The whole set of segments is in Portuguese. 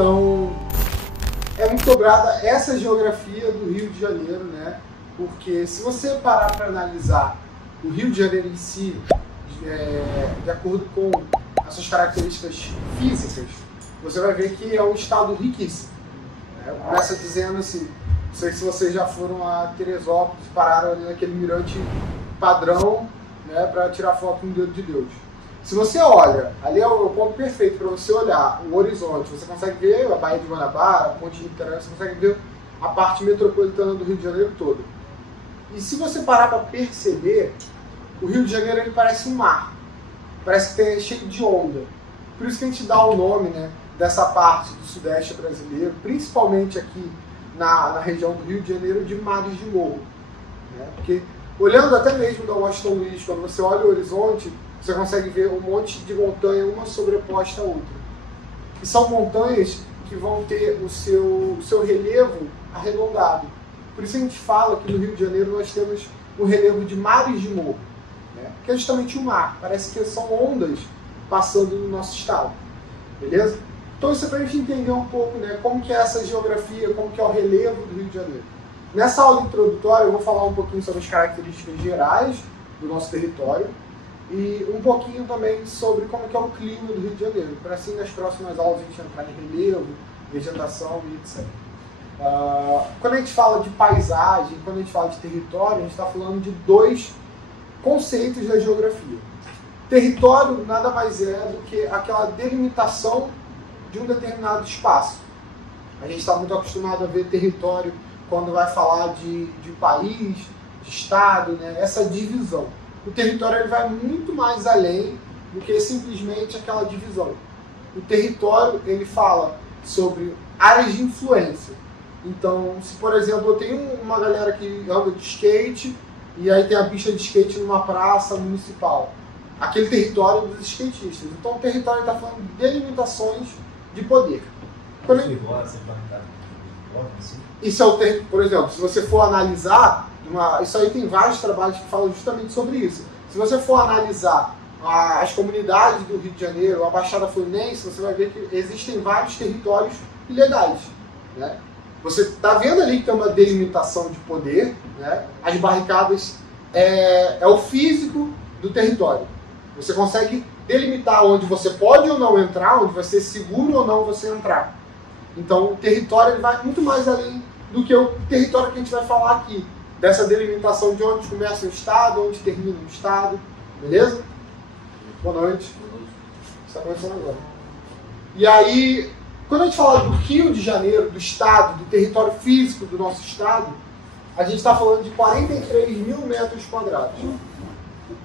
Então, é muito cobrada essa geografia do Rio de Janeiro, né? Porque se você parar para analisar o Rio de Janeiro em si, de acordo com as suas características físicas, você vai ver que é um estado riquíssimo. Né? Começa dizendo assim, não sei se vocês já foram a Teresópolis, pararam ali naquele mirante padrão, né, para tirar foto no Dedo de Deus. Se você olha, ali é o ponto perfeito para você olhar o horizonte, você consegue ver a Baía de Guanabara, a Ponte de Niterói, você consegue ver a parte metropolitana do Rio de Janeiro todo. E se você parar para perceber, o Rio de Janeiro ele parece um mar, parece que é cheio de onda. Por isso que a gente dá o nome, né, dessa parte do sudeste brasileiro, principalmente aqui na região do Rio de Janeiro, de mares de morro. Né? Porque olhando até mesmo da Washington Luiz, quando você olha o horizonte, você consegue ver um monte de montanha, uma sobreposta à outra. E são montanhas que vão ter o seu relevo arredondado. Por isso a gente fala que no Rio de Janeiro nós temos um relevo de mares de morro, né? Que é justamente o mar. Parece que são ondas passando no nosso estado. Beleza? Então isso é para a gente entender um pouco, né, como que é essa geografia, como que é o relevo do Rio de Janeiro. Nessa aula introdutória eu vou falar um pouquinho sobre as características gerais do nosso território e um pouquinho também sobre como que é o clima do Rio de Janeiro, para assim nas próximas aulas a gente entrar em relevo, vegetação e etc. Quando a gente fala de paisagem, quando a gente fala de território, a gente está falando de dois conceitos da geografia. Território nada mais é do que aquela delimitação de um determinado espaço. A gente está muito acostumado a ver território quando vai falar de país, de estado, né? Essa divisão. O território ele vai muito mais além do que simplesmente aquela divisão. O território ele fala sobre áreas de influência. Então, se por exemplo eu tenho uma galera que anda de skate e aí tem a pista de skate numa praça municipal, aquele território dos skatistas. Então o território está falando de delimitações de poder. Isso é o termo, por exemplo, se você for analisar, isso aí tem vários trabalhos que falam justamente sobre isso. Se você for analisar as comunidades do Rio de Janeiro, a Baixada Fluminense, você vai ver que existem vários territórios ilegais. Né? Você está vendo ali que tem uma delimitação de poder, né? As barricadas é o físico do território. Você consegue delimitar onde você pode ou não entrar, onde vai ser seguro ou não você entrar. Então o território ele vai muito mais além do que o território que a gente vai falar aqui. Dessa delimitação de onde começa o estado, onde termina o estado. Beleza? Boa noite. Está começando agora. E aí, quando a gente fala do Rio de Janeiro, do estado, do território físico do nosso estado, a gente está falando de 43 mil metros quadrados.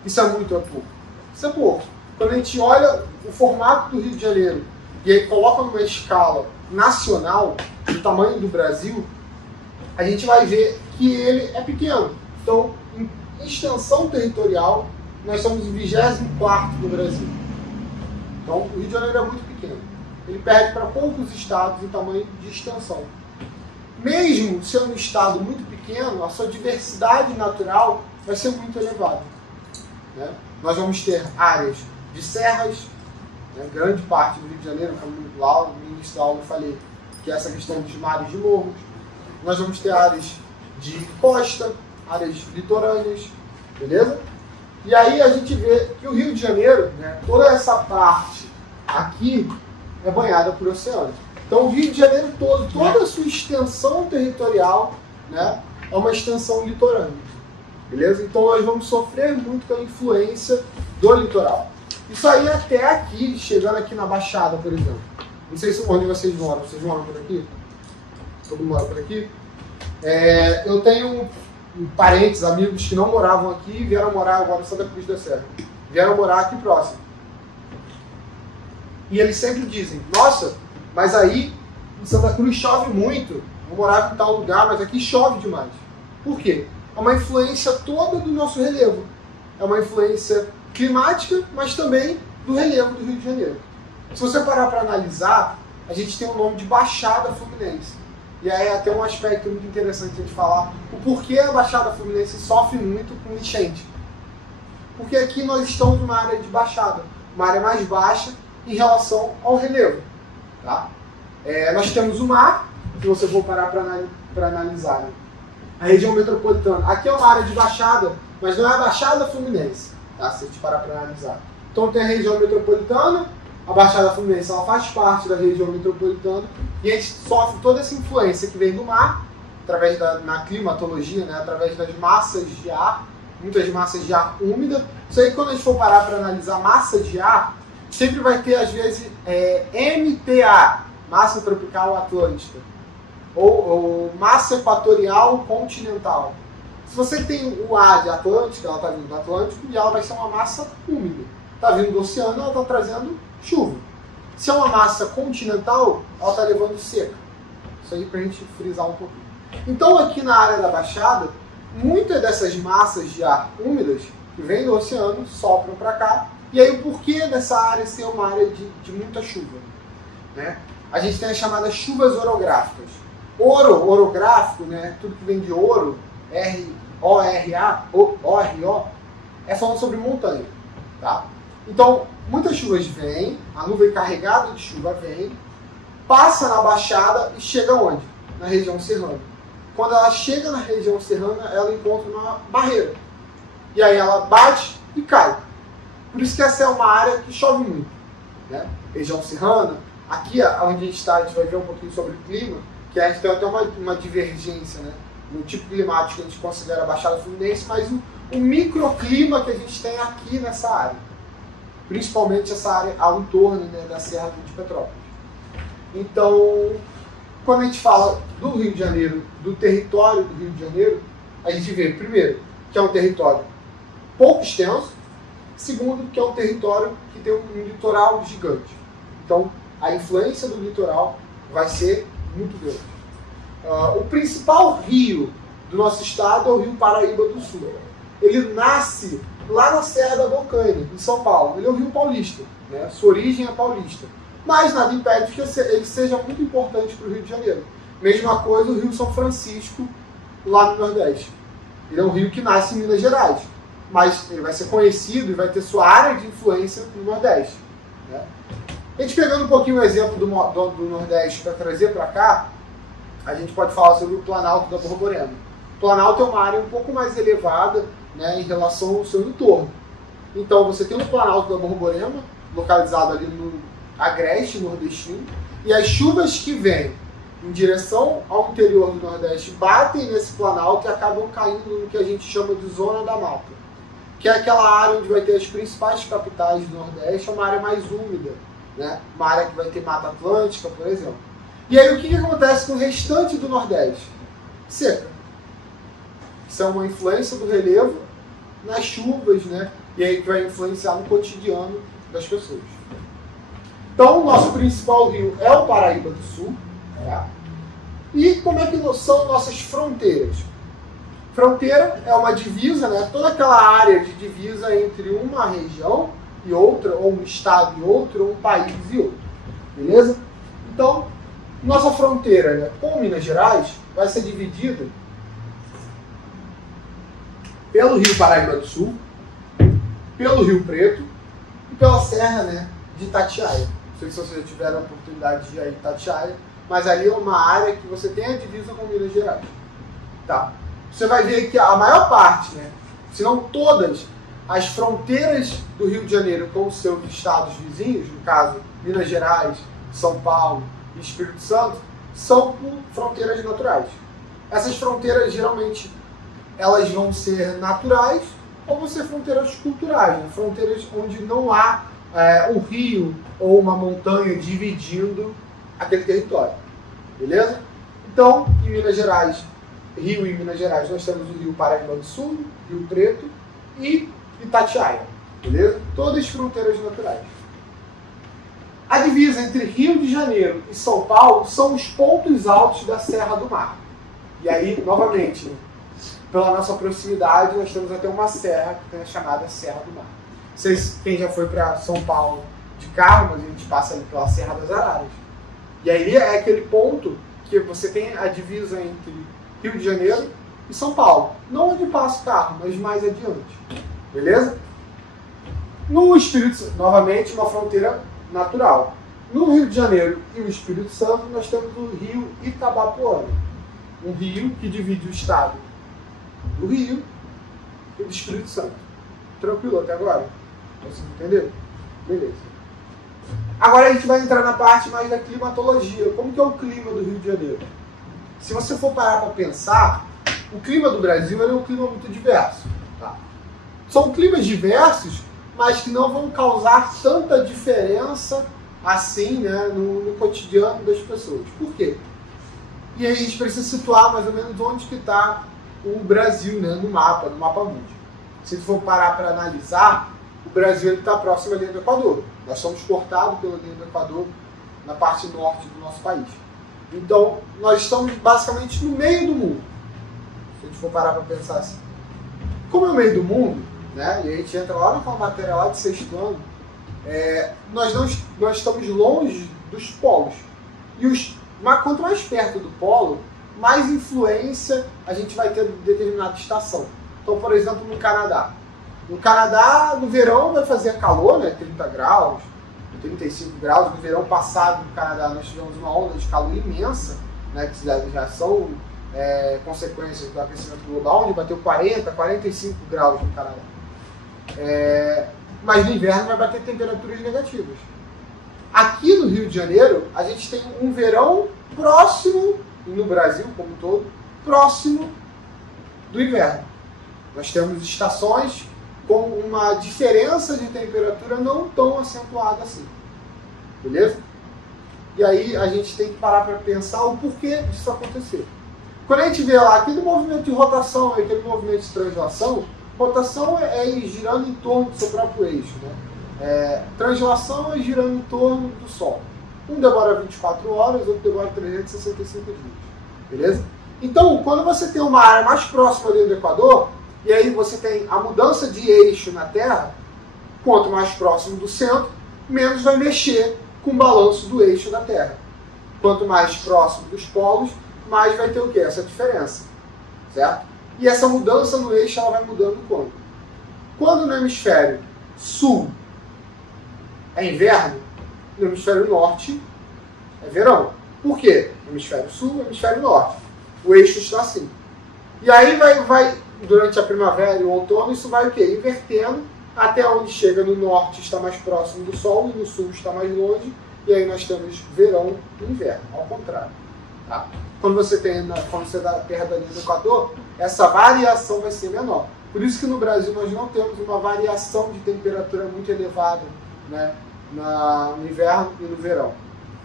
Isso é muito ou é pouco? Isso é pouco. Quando a gente olha o formato do Rio de Janeiro e aí coloca numa escala nacional, do tamanho do Brasil, a gente vai ver que ele é pequeno. Então, em extensão territorial, nós somos o 24º do Brasil. Então, o Rio de Janeiro é muito pequeno. Ele perde para poucos estados em tamanho de extensão. Mesmo sendo um estado muito pequeno, a sua diversidade natural vai ser muito elevada. Né? Nós vamos ter áreas de serras, né? Grande parte do Rio de Janeiro, como lá no início da aula eu falei, que é essa questão dos mares de morros. Nós vamos ter áreas de costa, áreas litorâneas, beleza? E aí a gente vê que o Rio de Janeiro, né, toda essa parte aqui é banhada por oceano. Então o Rio de Janeiro todo, toda a sua extensão territorial, né, é uma extensão litorânea, beleza? Então nós vamos sofrer muito com a influência do litoral. Isso aí até aqui, chegando aqui na Baixada, por exemplo. Não sei onde vocês moram por aqui? Todo mundo mora por aqui? Eu tenho parentes, amigos que não moravam aqui e vieram morar agora em Santa Cruz da Serra. Vieram morar aqui próximo. E eles sempre dizem, nossa, mas aí em Santa Cruz chove muito. Eu morava em tal lugar, mas aqui chove demais. Por quê? É uma influência toda do nosso relevo. É uma influência climática, mas também do relevo do Rio de Janeiro. Se você parar para analisar, a gente tem o nome de Baixada Fluminense. E aí é até um aspecto muito interessante a gente falar o porquê a Baixada Fluminense sofre muito com enchente. Porque aqui nós estamos numa área de baixada, uma área mais baixa em relação ao relevo. Tá? Nós temos o mar, se você for parar para analisar, né? A região metropolitana. Aqui é uma área de baixada, mas não é a Baixada Fluminense, tá? Se a gente parar para analisar. Então tem a região metropolitana, a Baixada Fluminense ela faz parte da região metropolitana e a gente sofre toda essa influência que vem do mar, através na climatologia, né? Através das massas de ar, muitas massas de ar úmida. Isso aí, quando a gente for parar para analisar massa de ar, sempre vai ter, às vezes, MTA, massa tropical atlântica, ou massa equatorial continental. Se você tem o ar de Atlântica, ela está vindo do Atlântico e ela vai ser uma massa úmida. Está vindo do oceano, ela está trazendo chuva. Se é uma massa continental, ela está levando seca. Isso aí para a gente frisar um pouquinho. Então, aqui na área da Baixada, muitas dessas massas de ar úmidas que vêm do oceano sopram para cá. E aí, o porquê dessa área ser uma área de muita chuva? Né? A gente tem as chamadas chuvas orográficas. Orográfico, né? Tudo que vem de ouro, O-R-O, é falando sobre montanha. Tá? Então, muitas chuvas vêm, a nuvem carregada de chuva vem, passa na Baixada e chega onde? Na região serrana. Quando ela chega na região serrana, ela encontra uma barreira. E aí ela bate e cai. Por isso que essa é uma área que chove muito. Né? Região serrana. Aqui, onde a gente está, a gente vai ver um pouquinho sobre o clima, que a gente tem até uma divergência, né? No tipo climático que a gente considera a Baixada Fluminense, mas o microclima que a gente tem aqui nessa área. Principalmente essa área ao entorno, né, da Serra de Petrópolis. Então, quando a gente fala do Rio de Janeiro, do território do Rio de Janeiro, a gente vê, primeiro, que é um território pouco extenso, segundo, que é um território que tem um litoral gigante. Então, a influência do litoral vai ser muito grande. O principal rio do nosso estado é o Rio Paraíba do Sul. Ele nasce lá na Serra da Bocaina, em São Paulo. Ele é um rio paulista, né? Sua origem é paulista. Mas nada impede que ele seja muito importante para o Rio de Janeiro. Mesma coisa o Rio São Francisco, lá no Nordeste. Ele é um rio que nasce em Minas Gerais, mas ele vai ser conhecido e vai ter sua área de influência no Nordeste. Né? A gente pegando um pouquinho o exemplo do Nordeste para trazer para cá, a gente pode falar sobre o Planalto da Borborema. O Planalto é uma área um pouco mais elevada, né, em relação ao seu entorno. Então você tem o Planalto da Borborema, localizado ali no agreste nordestino, e as chuvas que vêm em direção ao interior do Nordeste batem nesse Planalto e acabam caindo no que a gente chama de Zona da Mata, que é aquela área onde vai ter as principais capitais do Nordeste, é uma área mais úmida, né? Uma área que vai ter Mata Atlântica, por exemplo. E aí o que acontece com o restante do Nordeste? Seca. Isso é uma influência do relevo nas chuvas, né? E aí que vai influenciar no cotidiano das pessoas. Então, o nosso principal rio é o Paraíba do Sul. Tá? E como é que são nossas fronteiras? Fronteira é uma divisa, né? Toda aquela área de divisa entre uma região e outra, ou um estado e outro, ou um país e outro. Beleza? Então, nossa fronteira, né, com Minas Gerais vai ser dividida pelo Rio Paraíba do Sul, pelo Rio Preto e pela Serra, né, de Itatiaia. Não sei se vocês já tiveram a oportunidade de ir a Itatiaia, mas ali é uma área que você tem a divisa com Minas Gerais. Tá. Você vai ver que a maior parte, né, se não todas, as fronteiras do Rio de Janeiro com os seus estados vizinhos, no caso Minas Gerais, São Paulo e Espírito Santo, são por fronteiras naturais. Essas fronteiras, geralmente, elas vão ser naturais ou vão ser fronteiras culturais, né? Fronteiras onde não há um rio ou uma montanha dividindo aquele território. Beleza? Então, em Minas Gerais, Rio e Minas Gerais, nós temos o Rio Paraíba do Sul, Rio Preto e Itatiaia. Beleza? Todas fronteiras naturais. A divisa entre Rio de Janeiro e São Paulo são os pontos altos da Serra do Mar. E aí, novamente, pela nossa proximidade, nós temos até uma serra que é chamada Serra do Mar. Vocês, quem já foi para São Paulo de carro, mas a gente passa ali pela Serra das Araras. E aí é aquele ponto que você tem a divisa entre Rio de Janeiro e São Paulo. Não onde passa o carro, mas mais adiante. Beleza? No Espírito Santo, novamente, uma fronteira natural. No Rio de Janeiro e o Espírito Santo, nós temos o rio Itabapoana, um rio que divide o estado do Rio e do Espírito Santo. Tranquilo até agora? Você entendeu? Beleza. Agora a gente vai entrar na parte mais da climatologia. Como que é o clima do Rio de Janeiro? Se você for parar para pensar, o clima do Brasil é um clima muito diverso. Tá? São climas diversos, mas que não vão causar tanta diferença assim, né, no cotidiano das pessoas. Por quê? E aí a gente precisa situar mais ou menos onde que está o Brasil, né, no mapa mundi. Se for parar para analisar, o Brasil está próximo à linha do Equador. Nós somos cortados pela linha do Equador na parte norte do nosso país. Então, nós estamos basicamente no meio do mundo. Se a gente for parar para pensar assim. Como é o meio do mundo, né, e a gente entra lá naquela matéria lá de sexto ano, nós estamos longe dos polos. Mas quanto mais perto do polo, mais influência a gente vai ter de determinada estação. Então, por exemplo, no Canadá. No Canadá, no verão vai fazer calor, né? 30 graus, 35 graus. No verão passado, no Canadá, nós tivemos uma onda de calor imensa, né? Que já são consequências do aquecimento global, onde bateu 40, 45 graus no Canadá. Mas no inverno vai bater temperaturas negativas. Aqui no Rio de Janeiro, a gente tem um verão próximo, e no Brasil como um todo, próximo do inverno. Nós temos estações com uma diferença de temperatura não tão acentuada assim. Beleza? E aí a gente tem que parar para pensar o porquê disso acontecer. Quando a gente vê lá aquele movimento de rotação, aquele movimento de translação, rotação é ir girando em torno do seu próprio eixo, né? Translação é girando em torno do Sol. Um demora 24 horas, outro demora 365 dias. Beleza? Então, quando você tem uma área mais próxima ali do Equador, e aí você tem a mudança de eixo na Terra, quanto mais próximo do centro, menos vai mexer com o balanço do eixo da Terra. Quanto mais próximo dos polos, mais vai ter o quê? Essa diferença. Certo? E essa mudança no eixo, ela vai mudando quando? Quando no hemisfério sul é inverno, no hemisfério norte é verão. Por quê? Hemisfério sul, hemisfério norte. O eixo está assim. E aí vai durante a primavera e o outono, isso vai o quê? Invertendo até onde chega no norte está mais próximo do Sol e no sul está mais longe. E aí nós temos verão e inverno, ao contrário. Tá? Quando você está perto da linha do Equador, essa variação vai ser menor. Por isso que no Brasil nós não temos uma variação de temperatura muito elevada, né, no inverno e no verão.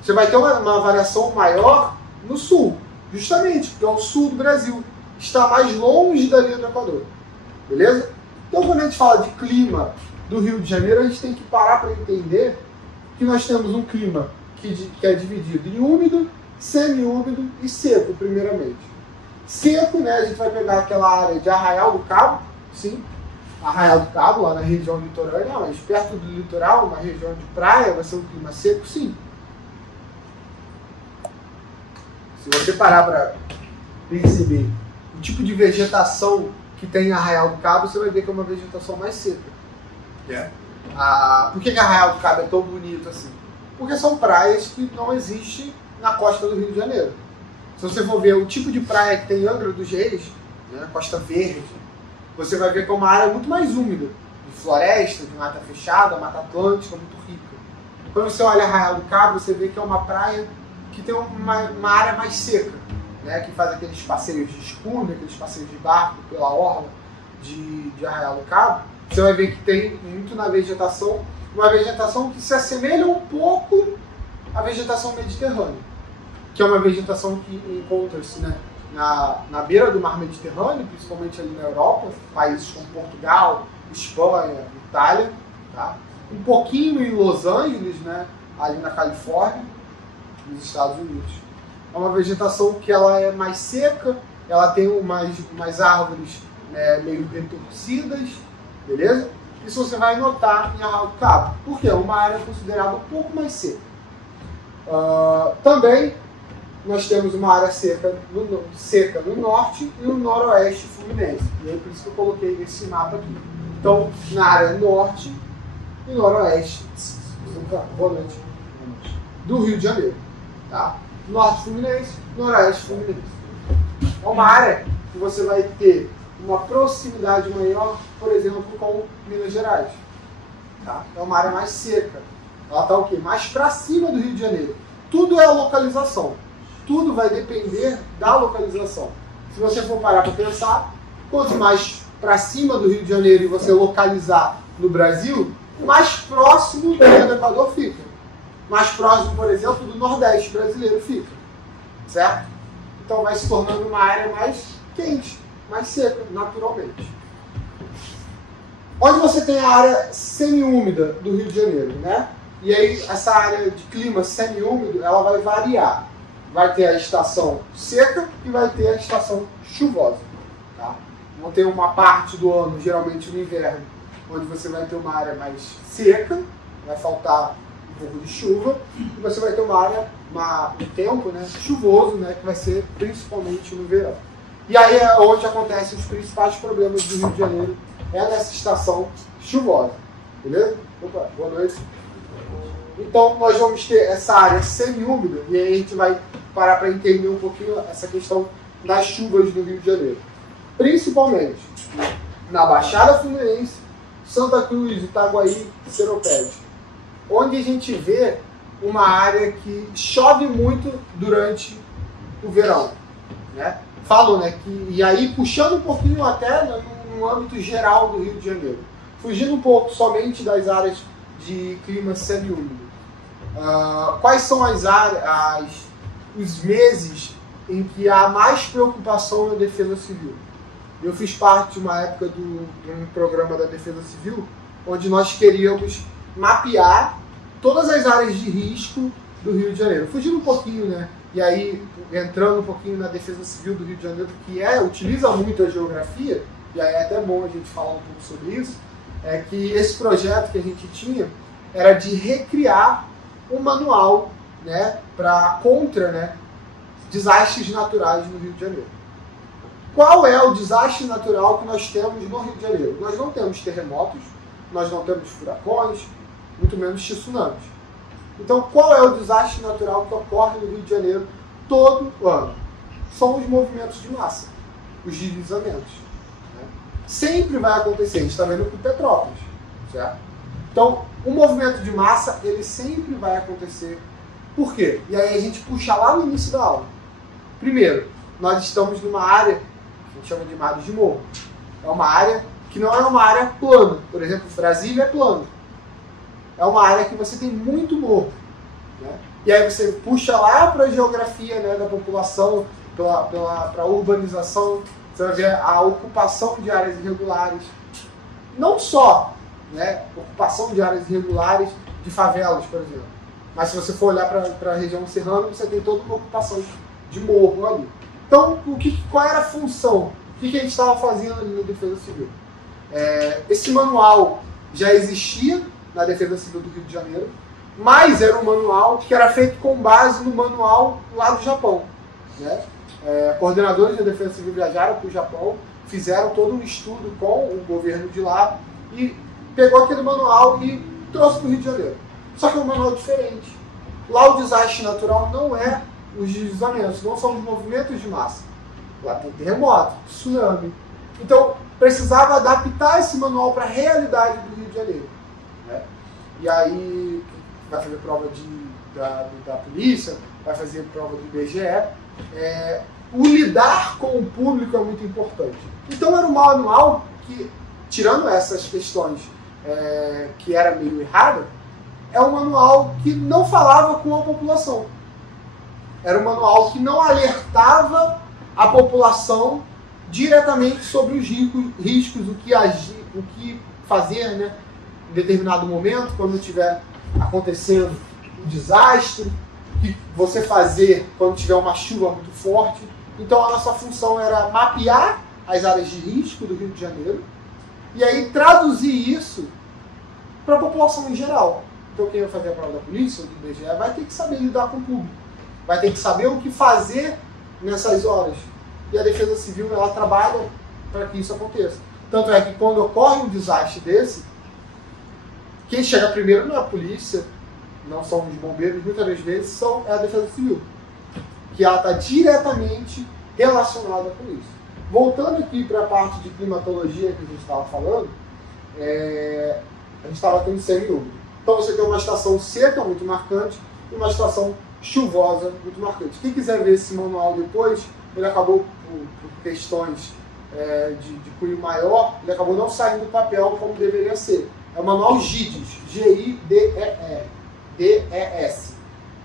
Você vai ter uma variação maior no sul, justamente porque é o sul do Brasil. Está mais longe da linha do Equador. Beleza? Então, quando a gente fala de clima do Rio de Janeiro, a gente tem que parar para entender que nós temos um clima que é dividido em úmido, semiúmido e seco, primeiramente. Seco, né, a gente vai pegar aquela área de Arraial do Cabo, sim, Arraial do Cabo, lá na região litorânea, mas perto do litoral, uma região de praia, vai ser um clima seco, sim. Se você parar para perceber o tipo de vegetação que tem em Arraial do Cabo, você vai ver que é uma vegetação mais seca. Por que Arraial do Cabo é tão bonito assim? Porque são praias que não existem na costa do Rio de Janeiro. Se você for ver o tipo de praia que tem em Angra dos Reis, né, Costa Verde, você vai ver que é uma área muito mais úmida, de floresta, de mata fechada, mata atlântica, muito rica. Quando você olha Arraial do Cabo, você vê que é uma praia que tem uma área mais seca, né, que faz aqueles passeios de escuna, aqueles passeios de barco pela orla de Arraial do Cabo. Você vai ver que tem muito na vegetação, uma vegetação que se assemelha um pouco à vegetação mediterrânea, que é uma vegetação que encontra-se, né, na beira do mar Mediterrâneo, principalmente ali na Europa, países como Portugal, Espanha, Itália, tá? Um pouquinho em Los Angeles, né, ali na Califórnia, nos Estados Unidos. É uma vegetação que ela é mais seca, ela tem umas árvores, né, meio retorcidas, beleza? Isso você vai notar em Arraial do Cabo, porque é uma área considerada um pouco mais seca. Também nós temos uma área seca no norte e no noroeste fluminense. E aí por isso que eu coloquei esse mapa aqui. Então, na área norte e noroeste. Boa noite. do Rio de Janeiro. Tá? Norte Fluminense, Noroeste Fluminense. É uma área que você vai ter uma proximidade maior, por exemplo, com Minas Gerais. Tá? É uma área mais seca. Ela está o quê? Mais para cima do Rio de Janeiro. Tudo é a localização. Tudo vai depender da localização. Se você for parar para pensar, quanto mais para cima do Rio de Janeiro e você localizar no Brasil, mais próximo do Equador fica. Mais próximo, por exemplo, do Nordeste brasileiro fica. Certo? Então vai se tornando uma área mais quente, mais seca, naturalmente. Onde você tem a área semi-úmida do Rio de Janeiro, né? E aí essa área de clima semi-úmido, ela vai variar. Vai ter a estação seca e vai ter a estação chuvosa. Tá? Vão ter uma parte do ano, geralmente no inverno, onde você vai ter uma área mais seca, vai faltar um pouco de chuva, e você vai ter uma área, um tempo, né, chuvoso, né, que vai ser principalmente no verão. E aí é onde acontecem os principais problemas do Rio de Janeiro, é nessa estação chuvosa. Beleza? Opa, boa noite. Então nós vamos ter essa área semi-úmida, e aí a gente vai parar para entender um pouquinho essa questão das chuvas do Rio de Janeiro. Principalmente na Baixada Fluminense, Santa Cruz, Itaguaí e Seropédica, onde a gente vê uma área que chove muito durante o verão. Né? Falo, né, que, e aí puxando um pouquinho até no âmbito geral do Rio de Janeiro, fugindo um pouco somente das áreas de clima semi-úmido. Quais são os meses em que há mais preocupação na Defesa Civil? Eu fiz parte de uma época de um programa da Defesa Civil, onde nós queríamos mapear todas as áreas de risco do Rio de Janeiro. Fugindo um pouquinho, né? E aí, entrando um pouquinho na Defesa Civil do Rio de Janeiro, que utiliza muito a geografia, e aí é até bom a gente falar um pouco sobre isso, é que esse projeto que a gente tinha era de recriar um manual, né, contra, né, desastres naturais no Rio de Janeiro. Qual é o desastre natural que nós temos no Rio de Janeiro? Nós não temos terremotos, nós não temos furacões, muito menos tsunamis. Então, qual é o desastre natural que ocorre no Rio de Janeiro todo ano? São os movimentos de massa, os deslizamentos. Né? Sempre vai acontecer, a gente está vendo com Petrópolis, certo? Então, o movimento de massa, ele sempre vai acontecer. Por quê? E aí a gente puxa lá no início da aula. Primeiro, nós estamos numa área que a gente chama de área de morro. É uma área que não é uma área plana. Por exemplo, Brasília é plano. É uma área que você tem muito morro. Né? E aí você puxa lá para a geografia, né, da população, para a urbanização, você vai ver a ocupação de áreas irregulares. Não só, né, ocupação de áreas irregulares de favelas, por exemplo. Mas se você for olhar para a região serrana, você tem toda uma ocupação de morro ali. Então, qual era a função? O que a gente estava fazendo ali na Defesa Civil? Esse manual já existia na Defesa Civil do Rio de Janeiro, mas era um manual que era feito com base no manual lá do Japão. Né? Coordenadores da Defesa Civil viajaram para o Japão, fizeram todo um estudo com o governo de lá e pegou aquele manual e trouxe para o Rio de Janeiro. Só que é um manual diferente. Lá o desastre natural não é os deslizamentos, não são os movimentos de massa. Lá tem terremoto, tsunami. Então, precisava adaptar esse manual para a realidade do Rio de Janeiro. Né? E aí, vai fazer prova da polícia, vai fazer prova do IBGE. O lidar com o público é muito importante. Então, era um manual que, tirando essas questões que era meio errada, é um manual que não falava com a população. Era um manual que não alertava a população diretamente sobre os riscos, o que agir, o que fazer, né, em determinado momento, quando estiver acontecendo um desastre, o que você fazer quando tiver uma chuva muito forte. Então a nossa função era mapear as áreas de risco do Rio de Janeiro e aí traduzir isso para a população em geral. Então quem vai fazer a prova da polícia ou do IBGE vai ter que saber lidar com o público, vai ter que saber o que fazer nessas horas. E a Defesa Civil, ela trabalha para que isso aconteça. Tanto é que quando ocorre um desastre desse, quem chega primeiro não é a polícia, não são os bombeiros, muitas das vezes é a defesa civil, que ela está diretamente relacionada com isso. Voltando aqui para a parte de climatologia que a gente estava falando, a gente estava tendo semi-úmido. Então você tem uma estação seca muito marcante e uma estação chuvosa muito marcante. Quem quiser ver esse manual depois, ele acabou, por questões de cunho maior, ele acabou não saindo do papel como deveria ser. É o manual GIDES, G-I-D-E-S.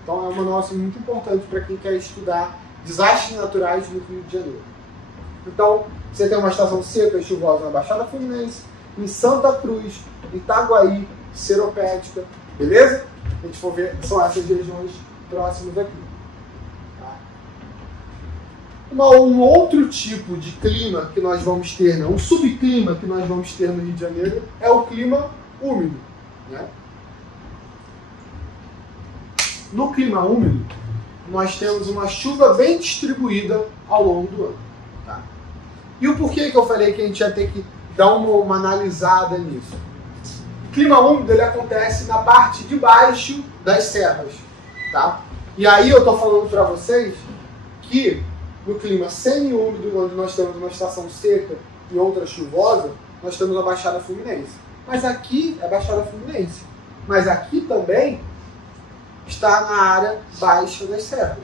Então é um manual assim, muito importante para quem quer estudar desastres naturais no Rio de Janeiro. Então, você tem uma estação seca e chuvosa na Baixada Fluminense, em Santa Cruz, Itaguaí, Seropédica, beleza? A gente for ver, são essas regiões próximas aqui. Tá? Um outro tipo de clima que nós vamos ter, um subclima que nós vamos ter no Rio de Janeiro, é o clima úmido. Né? No clima úmido, nós temos uma chuva bem distribuída ao longo do ano. Tá? E o porquê que eu falei que a gente ia ter que dar uma analisada nisso? O clima úmido ele acontece na parte de baixo das serras. Tá? E aí eu estou falando para vocês que no clima semi-úmido, onde nós temos uma estação seca e outra chuvosa, nós temos a Baixada Fluminense. Mas aqui é a Baixada Fluminense. Mas aqui também está na área baixa das serras.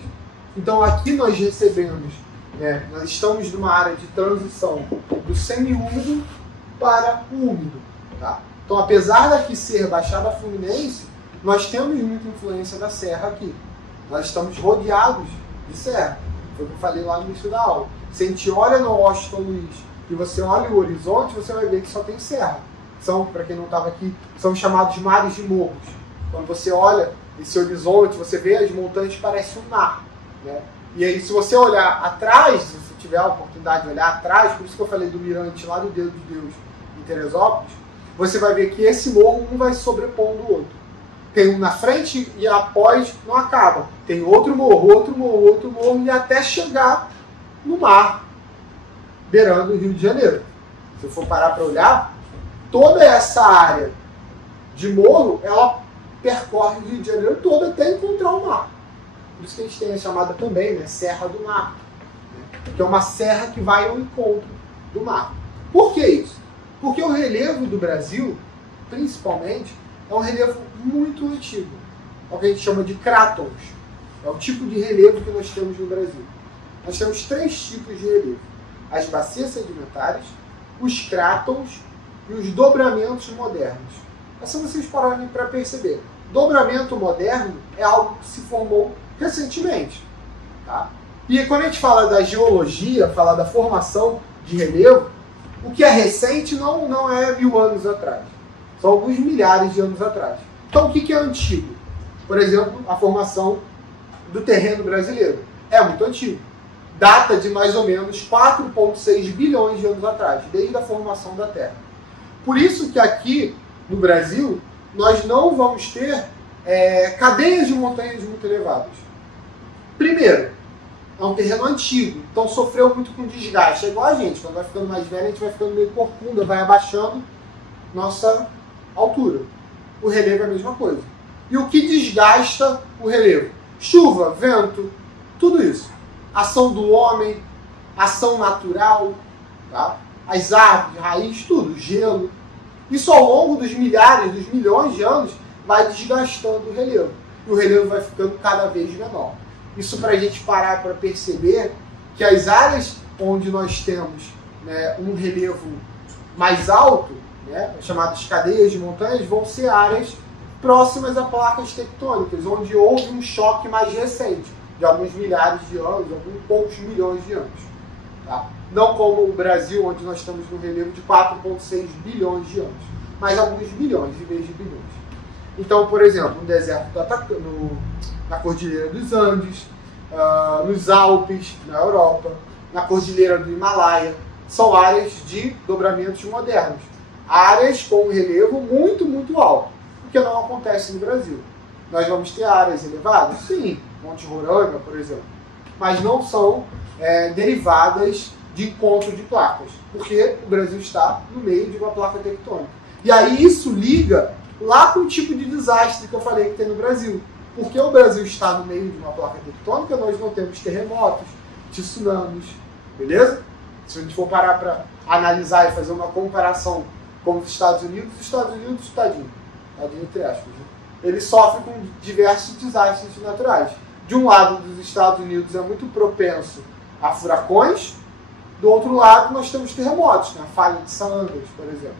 Então aqui nós recebemos, nós estamos numa área de transição do semi-úmido para o úmido. Tá? Então apesar daqui ser Baixada Fluminense, nós temos muita influência da serra aqui. Nós estamos rodeados de serra. Foi o que eu falei lá no início da aula. Se a gente olha no Washington Luiz e você olha o horizonte, você vai ver que só tem serra. São, para quem não estava aqui, são chamados mares de morros. Quando você olha esse horizonte, você vê as montanhas, parece um mar. Né? E aí, se você olhar atrás, se você tiver a oportunidade de olhar atrás, por isso que eu falei do mirante lá do Dedo de Deus em Teresópolis, você vai ver que esse morro um vai sobrepondo o outro. Tem um na frente e após não acaba. Tem outro morro e até chegar no mar, beirando o Rio de Janeiro. Se eu for parar para olhar, toda essa área de morro, ela percorre o Rio de Janeiro todo até encontrar o mar. Por isso que a gente tem a chamada também, Serra do Mar. Que é uma serra que vai ao encontro do mar. Por que isso? Porque o relevo do Brasil, principalmente, é um relevo muito antigo. É o que a gente chama de crátons. É o tipo de relevo que nós temos no Brasil. Nós temos 3 tipos de relevo. As bacias sedimentares, os crátons e os dobramentos modernos. É só vocês pararem para perceber. Dobramento moderno é algo que se formou recentemente. Tá? E quando a gente fala da geologia, fala da formação de relevo, o que é recente não é 1000 anos atrás. São alguns milhares de anos atrás. Então, o que é antigo? Por exemplo, a formação do terreno brasileiro. É muito antigo. Data de mais ou menos 4,6 bilhões de anos atrás, desde a formação da Terra. Por isso que aqui, no Brasil, nós não vamos ter cadeias de montanhas muito elevadas. Primeiro, é um terreno antigo, então sofreu muito com desgaste. É igual a gente, quando vai ficando mais velho, a gente vai ficando meio corcunda, vai abaixando nossa altura. O relevo é a mesma coisa. E o que desgasta o relevo? Chuva, vento, tudo isso. Ação do homem, ação natural, tá? As árvores, raiz, tudo, gelo. Isso ao longo dos milhares, dos milhões de anos, vai desgastando o relevo. E o relevo vai ficando cada vez menor. Isso para a gente parar para perceber que as áreas onde nós temos um relevo mais alto, chamadas cadeias de montanhas, vão ser áreas próximas a placas tectônicas, onde houve um choque mais recente, de alguns milhares de anos, alguns poucos milhões de anos. Tá? Não como o Brasil, onde nós estamos no relevo de 4,6 bilhões de anos, mas alguns milhões em vez de bilhões. Então, por exemplo, no deserto do Atacama, na Cordilheira dos Andes, nos Alpes, na Europa, na Cordilheira do Himalaia, são áreas de dobramentos modernos. Áreas com um relevo muito, muito alto, o que não acontece no Brasil. Nós vamos ter áreas elevadas? Sim, Monte Roraima, por exemplo, mas não são derivadas de encontro de placas, porque o Brasil está no meio de uma placa tectônica. E aí isso liga lá com o tipo de desastre que eu falei que tem no Brasil. Porque o Brasil está no meio de uma placa tectônica, nós não temos terremotos, tsunamis, beleza? Se a gente for parar para analisar e fazer uma comparação com os Estados Unidos, tadinho entre aspas, né? Ele sofre com diversos desastres naturais. De um lado dos Estados Unidos é muito propenso a furacões, do outro lado nós temos terremotos, né? A falha de San Andreas, por exemplo.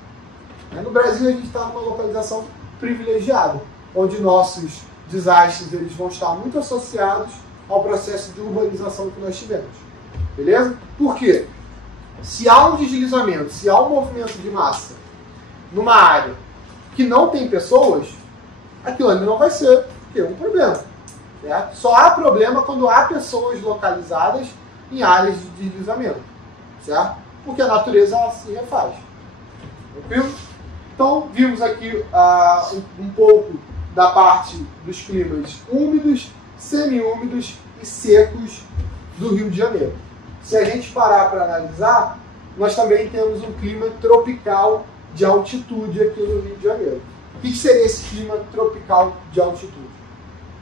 No Brasil a gente está numa localização privilegiada, onde nossos desastres eles vão estar muito associados ao processo de urbanização que nós tivemos. Beleza? Por quê? Se há um deslizamento, se há um movimento de massa numa área que não tem pessoas, aquilo ali não vai ser um problema. Certo? Só há problema quando há pessoas localizadas em áreas de deslizamento. Certo? Porque a natureza ela se refaz. Tranquilo? Então, vimos aqui um pouco da parte dos climas úmidos, semiúmidos e secos do Rio de Janeiro. Se a gente parar para analisar, nós também temos um clima tropical de altitude aqui no Rio de Janeiro. O que seria esse clima tropical de altitude?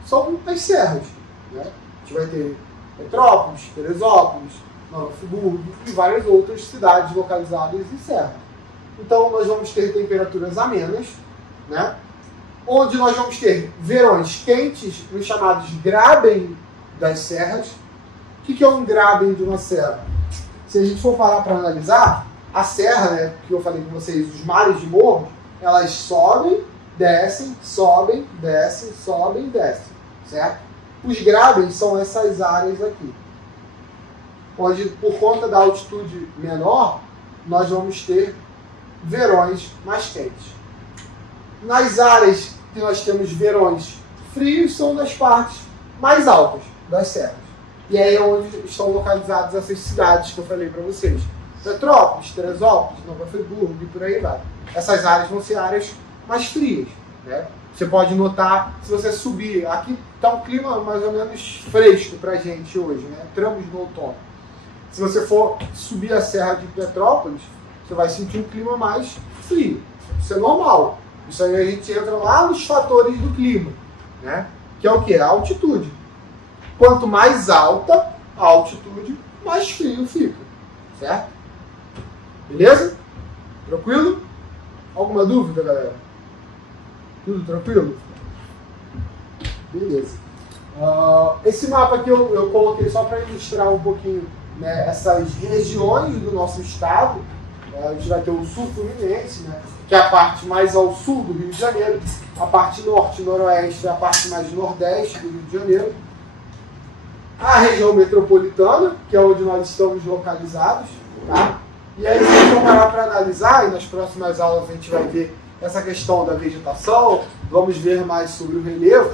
São as serras. Né? A gente vai ter Petrópolis, Teresópolis, Nova Friburgo e várias outras cidades localizadas em serra. Então nós vamos ter temperaturas amenas, né? Onde nós vamos ter verões quentes, nos chamados graben das serras. O que é um graben de uma serra? Se a gente for parar para analisar, a serra, né, que eu falei com vocês, os mares de morro, elas sobem, descem, sobem, descem, sobem, descem, certo? Os grabens são essas áreas aqui, onde por conta da altitude menor, nós vamos ter verões mais quentes. Nas áreas que nós temos verões frios, são nas partes mais altas das serras. E aí é onde estão localizadas essas cidades que eu falei para vocês. Petrópolis, Teresópolis, Nova Friburgo e por aí vai. Essas áreas vão ser áreas mais frias. Né? Você pode notar, se você subir, aqui está um clima mais ou menos fresco para a gente hoje, né? Entramos no outono. Se você for subir a Serra de Petrópolis, você vai sentir um clima mais frio. Isso é normal. Isso aí a gente entra lá nos fatores do clima, né? Que é o quê? A altitude. Quanto mais alta a altitude, mais frio fica. Certo? Beleza? Tranquilo? Alguma dúvida, galera? Tudo tranquilo? Beleza. Esse mapa aqui eu coloquei só para ilustrar um pouquinho, né, essas regiões do nosso estado. A gente vai ter o sul fluminense, né, que é a parte mais ao sul do Rio de Janeiro. A parte norte e noroeste é a parte mais nordeste do Rio de Janeiro. A região metropolitana, que é onde nós estamos localizados. Tá? E aí, se a gente for parar para analisar, e nas próximas aulas a gente vai ver essa questão da vegetação, vamos ver mais sobre o relevo.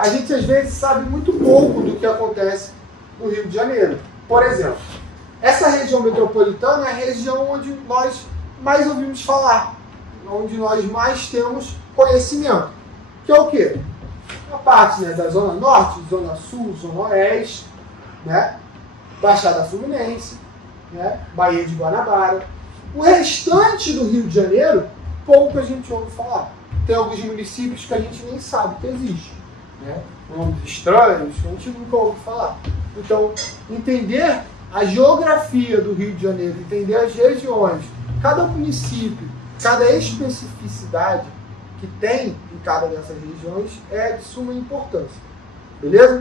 A gente às vezes sabe muito pouco do que acontece no Rio de Janeiro. Por exemplo, essa região metropolitana é a região onde nós mais ouvimos falar, onde nós mais temos conhecimento. Que é o quê? A parte, né, da Zona Norte, Zona Sul, Zona Oeste, né, Baixada Fluminense, né, Baía de Guanabara. O restante do Rio de Janeiro, pouco a gente ouve falar. Tem alguns municípios que a gente nem sabe que existe. Né? Nomes estranhos, que a gente nunca ouve falar. Então, entender a geografia do Rio de Janeiro, entender as regiões, cada município, cada especificidade que tem em cada dessas regiões é de suma importância. Beleza?